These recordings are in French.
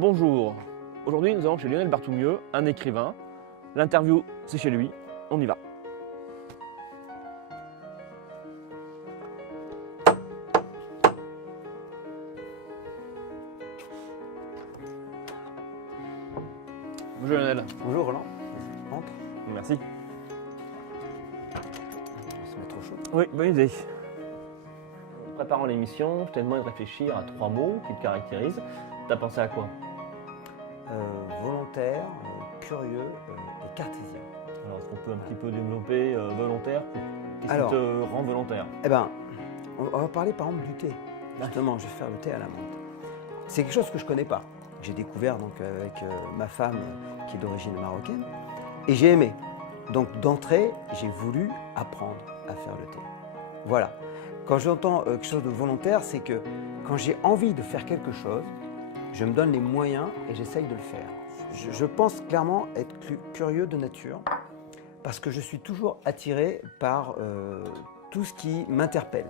Bonjour, aujourd'hui nous allons chez Lionel Barthoumieux, un écrivain. L'interview c'est chez lui, on y va. Bonjour Lionel. Bonjour Roland. Entre. Merci. On va se mettre au chaud. Oui, bonne idée. En préparant l'émission, je t'ai demandé de réfléchir à 3 mots qui te caractérisent. T'as pensé à quoi? Volontaire, curieux et cartésien. Alors est-ce qu'on peut un petit peu développer volontaire? Qu'est-ce Alors, qui te rend volontaire? Eh ben, on va parler par exemple du thé. Justement, je vais faire le thé à la menthe. C'est quelque chose que je ne connais pas. J'ai découvert donc avec ma femme qui est d'origine marocaine et j'ai aimé. Donc d'entrée, j'ai voulu apprendre à faire le thé. Voilà. Quand j'entends quelque chose de volontaire, c'est que quand j'ai envie de faire quelque chose, je me donne les moyens et j'essaye de le faire. Je pense clairement être curieux de nature parce que je suis toujours attiré par tout ce qui m'interpelle,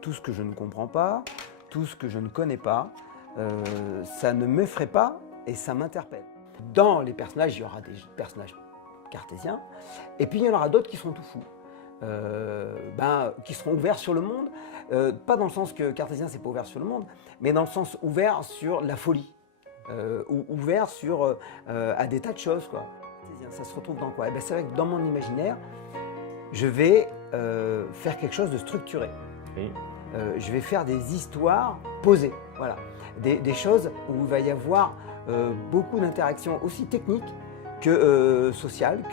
tout ce que je ne comprends pas, tout ce que je ne connais pas, ça ne m'effraie pas et ça m'interpelle. Dans les personnages, il y aura des personnages cartésiens et puis il y en aura d'autres qui sont tout fous. Qui seront ouverts sur le monde, pas dans le sens que cartésien c'est pas ouvert sur le monde, mais dans le sens ouvert sur la folie, ou ouvert sur à des tas de choses quoi. Ça se retrouve dans quoi? Eh ben, c'est vrai que dans mon imaginaire, je vais faire quelque chose de structuré. Oui. Je vais faire des histoires posées, voilà, des choses où il va y avoir beaucoup d'interactions aussi techniques que sociales,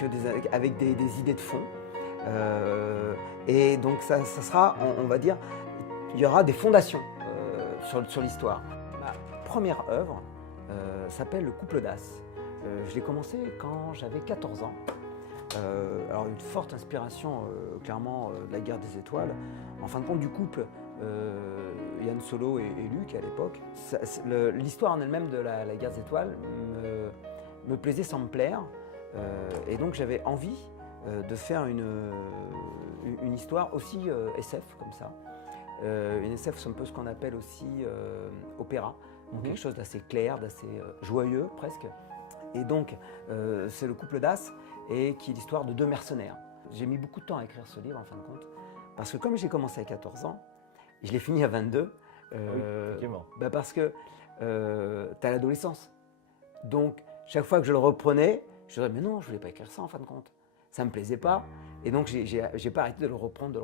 avec des idées de fond. Et donc ça sera, on va dire, il y aura des fondations sur l'histoire. Ma première œuvre s'appelle Le couple d'As. Je l'ai commencé quand j'avais 14 ans. Alors une forte inspiration clairement de la Guerre des Étoiles. En fin de compte du couple Yann Solo et Luc à l'époque. L'histoire en elle-même de la Guerre des Étoiles me plaisait sans me plaire. Et donc j'avais envie de faire une histoire aussi SF comme ça. Une SF c'est un peu ce qu'on appelle aussi opéra, donc quelque chose d'assez clair, d'assez joyeux presque. Et donc c'est le couple d'As et qui est l'histoire de deux mercenaires. J'ai mis beaucoup de temps à écrire ce livre en fin de compte, parce que comme j'ai commencé à 14 ans, je l'ai fini à 22, parce que tu as l'adolescence. Donc chaque fois que je le reprenais, je disais mais non, je voulais pas écrire ça en fin de compte. Ça me plaisait pas, et donc j'ai pas arrêté de le reprendre.